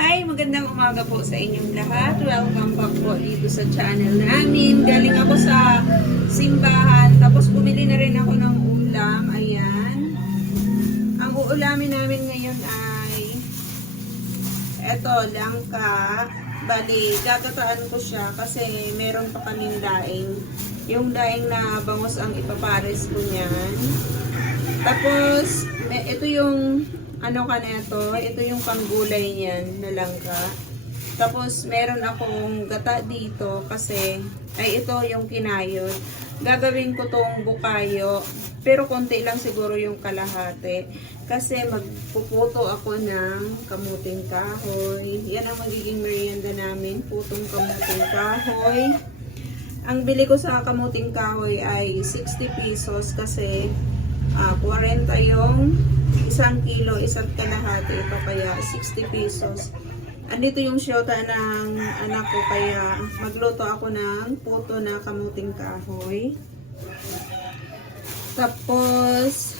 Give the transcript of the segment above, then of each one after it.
Hi, magandang umaga po sa inyong lahat. Welcome back po dito sa channel namin. Galing ako sa simbahan, tapos bumili na rin ako ng ulam. Ayan. Ang uulamin namin ngayon ay eto, langka. Bali, gagataan ko siya kasi meron pa kaming daing. Yung daing na bangos ang ipapares ko niyan. Tapos, me- ito yung ano ka na ito, yung panggulay niyan na langka. Tapos, meron akong gata dito kasi, ay ito yung kinayod. Gagawin ko tong bukayo, pero konti lang siguro yung kalahati. Kasi magpuputo ako ng kamuting kahoy. Yan ang magiging merienda namin, putong kamuting kahoy. Ang bili ko sa kamuting kahoy ay 60 pesos kasi ah 40 yung isang kilo, isang kalahati. Ito kaya 60 pesos. Andito yung syota ng anak ko kaya magluto ako ng puto na kamuting kahoy. Tapos,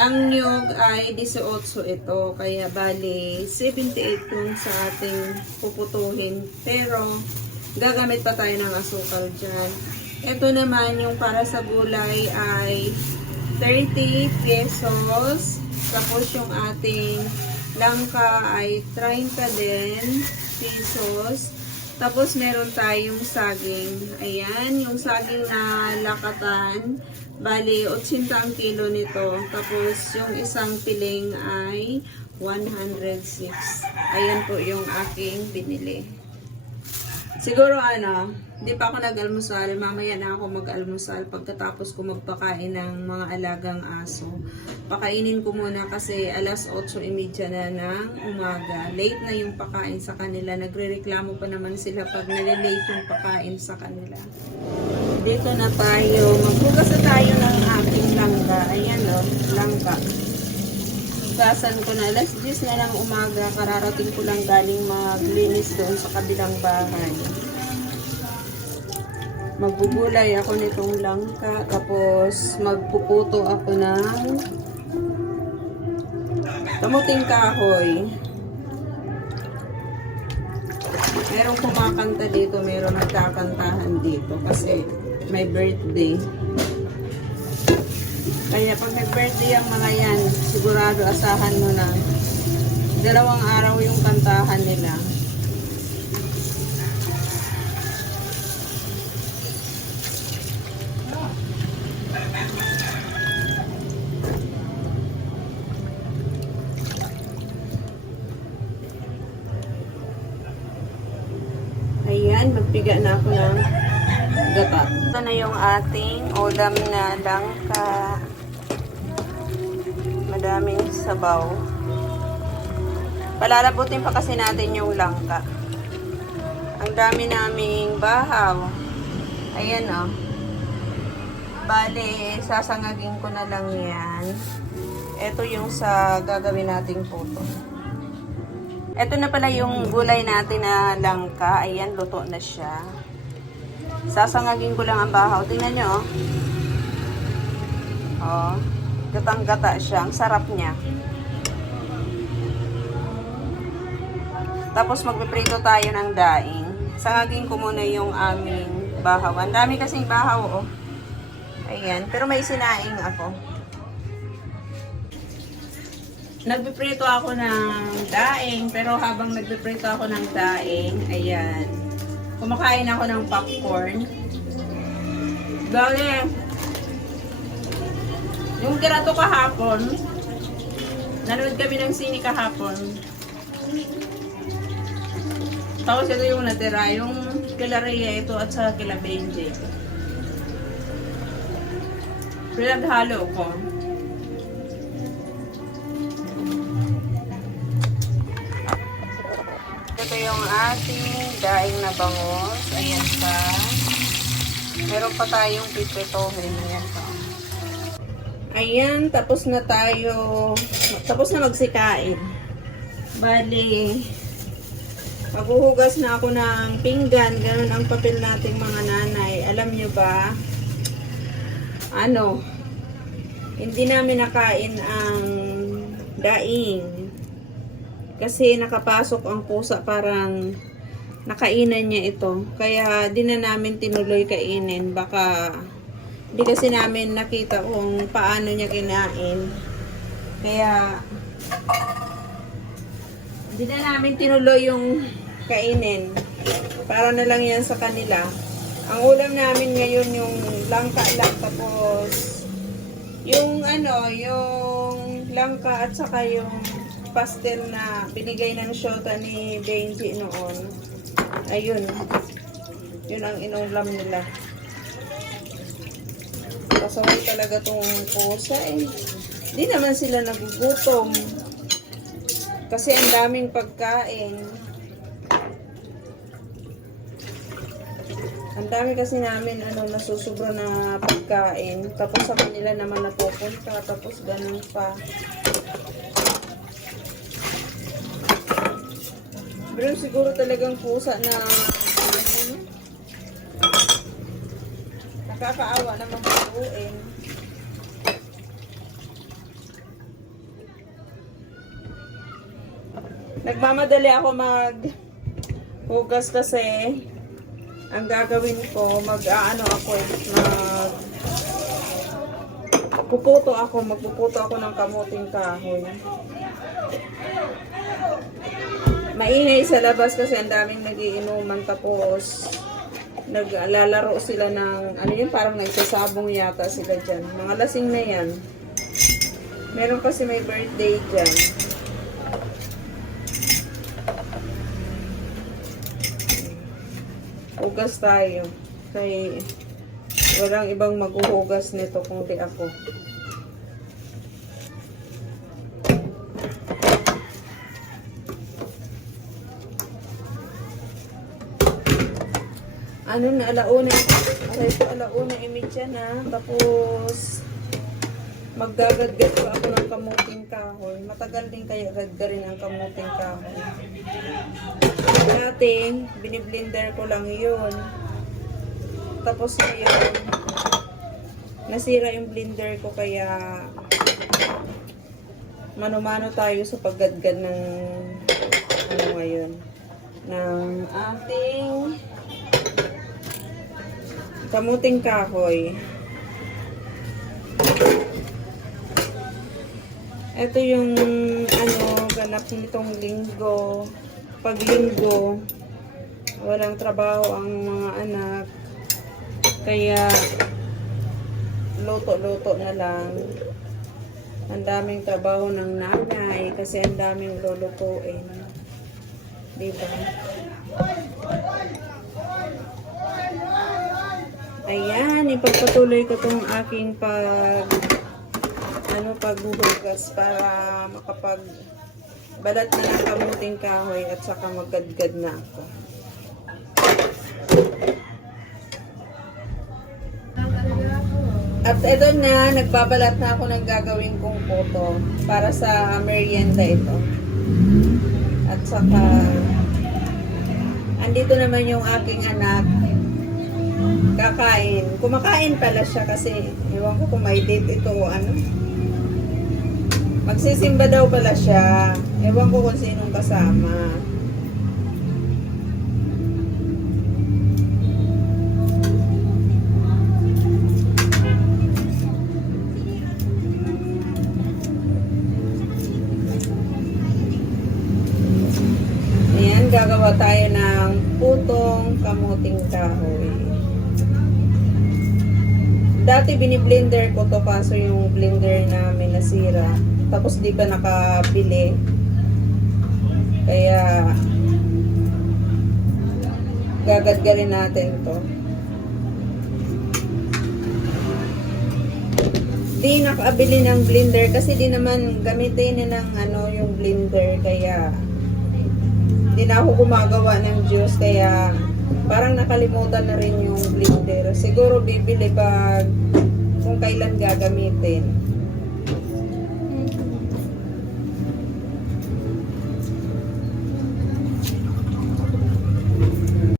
ang nyog ay 18 ito. Kaya bali, 78 yung sa ating puputuhin. Pero, gagamit pa tayo ng asukal dyan. Ito naman yung para sa gulay ay 30 pesos. Tapos yung ating langka ay 30 din pesos. Tapos meron tayong saging. Ayan, yung saging na lakatan. Bali, 80 ang kilo nito. Tapos yung isang piling ay 106. Ayan po yung aking binili. Siguro ano, hindi pa ako nag-almusal. Mamaya na ako mag-almusal pagkatapos ko magpakain ng mga alagang aso. Pakainin ko muna kasi alas 8.30 na ng umaga. Late na yung pakain sa kanila. Nagre-reklamo pa naman sila pag nalilate yung pakain sa kanila. Dito na tayo. Maghugas na tayo ng ating langga. Ayan o, langga. Hugasan ko na. Alas 10 na ng umaga. Kararating ko lang galing maglinis doon sa kabilang bahay. Magbubulay ako nitong langka. Tapos magpuputo ako ng kamuting kahoy. Merong kumakanta dito, merong nagkakantahan dito kasi may birthday. Kaya pag may birthday ang mga yan, sigurado asahan mo na dalawang araw yung kantahan nila. Ayan, magpiga na ako ng gata. Ito na yung ating ulam na langka. Madaming sabaw. Palalabutin pa kasi natin yung langka. Ang dami naming bahaw. Ayan o. Oh. Bale, sasangagin ko na lang yan. Ito yung sa gagawin nating puto. Ito na pala yung gulay natin na langka. Ayan, luto na siya. Sasangagin ko lang ang bahaw. Tingnan nyo, oh. Oh, gatang-gata siya. Ang sarap niya. Tapos magpiprito tayo ng daing. Sangagin ko muna yung aming bahaw. Ang dami kasing bahaw, oh. Ayan, pero may sinaing ako. Nagpiprito ako ng daing, pero habang nagpiprito ako ng daing, ayan, kumakain ako ng popcorn. Dali, yung tira to kahapon, nanood kami ng sini kahapon. Tapos ito yung natira, yung kila Rhea ito at sa kila Benji. Pinaghalo ko. Ito yung ating daing na bangos. Ayan pa. Meron pa tayong pipitohin. Ayan pa. Ayan, tapos na tayo. Tapos na magsikain. Bali, maghuhugas na ako ng pinggan. Ganun ang papel nating mga nanay. Alam nyo ba, ano, hindi namin nakain ang daing. Kasi nakapasok ang pusa parang nakainan niya ito. Kaya di na namin tinuloy kainin. Baka di kasi namin nakita kung paano niya kinain. Kaya di na namin tinuloy yung kainin. Para na lang yan sa kanila. Ang ulam namin ngayon yung langka lang tapos yung ano, yung langka at saka yung pastel na binigay ng shota ni Benji noon. Ayun. Yun ang inulam nila. Pasaway talaga tong pusa eh. Di naman sila nagugutom. Kasi ang daming pagkain. Ang dami kasi namin ano nasusubra na pagkain. Tapos sa kanila naman napupunta. Tapos ganun pa. Pero siguro talagang pusa na ano, nakakaawa naman paluin. Nagmamadali ako mag hugas kasi ang gagawin ko, mag-aano ako eh, mag puputo ako, magpuputo ako ng kamuting kahoy. Maingay sa labas kasi ang daming nagiinuman tapos naglalaro sila ng ano yun, parang nagsasabong yata sila dyan. Mga lasing na yan. Meron kasi may birthday dyan. Hugas tayo. Kay walang ibang maghuhugas nito kundi ako. Ano na, alauna, aray ko alauna imidya na, tapos maggagadgad pa ako ng kamuting kahoy. Matagal din kaya gadgarin ang kamuting kahoy. Dati, biniblender ko lang yun. Tapos ngayon, nasira yung blender ko kaya mano-mano tayo sa paggadgad ng ano ngayon ng ating kamuting kahoy. Ito yung ano ganap nitong linggo. Pag linggo, walang trabaho ang mga anak. Kaya luto-luto na lang. Ang daming trabaho ng nanay kasi ang daming lulutuin. Diba? Ayan, ipagpatuloy ko tong aking pag ano paghuhugas para makapag balat na ng kamuting kahoy at saka maggadgad na ako. At ito na, nagbabalat na ako ng gagawin kong photo para sa merienda ito. At saka, andito naman yung aking anak, kakain. Kumakain pala siya kasi, iwan ko kung may date ito o ano. Magsisimba daw pala siya. Ewan ko kung sinong kasama. Ayan, gagawa tayo ng putong kamuting kahoy. Dati biniblender ko to kaso yung blender namin nasira. Tapos di pa nakabili. Kaya gagadgalin natin to. Di nakabili ng blender kasi di naman gamitin na ng ano yung blender kaya di na ako gumagawa ng juice kaya parang nakalimutan na rin yung blender. Siguro bibili pag kung kailan gagamitin.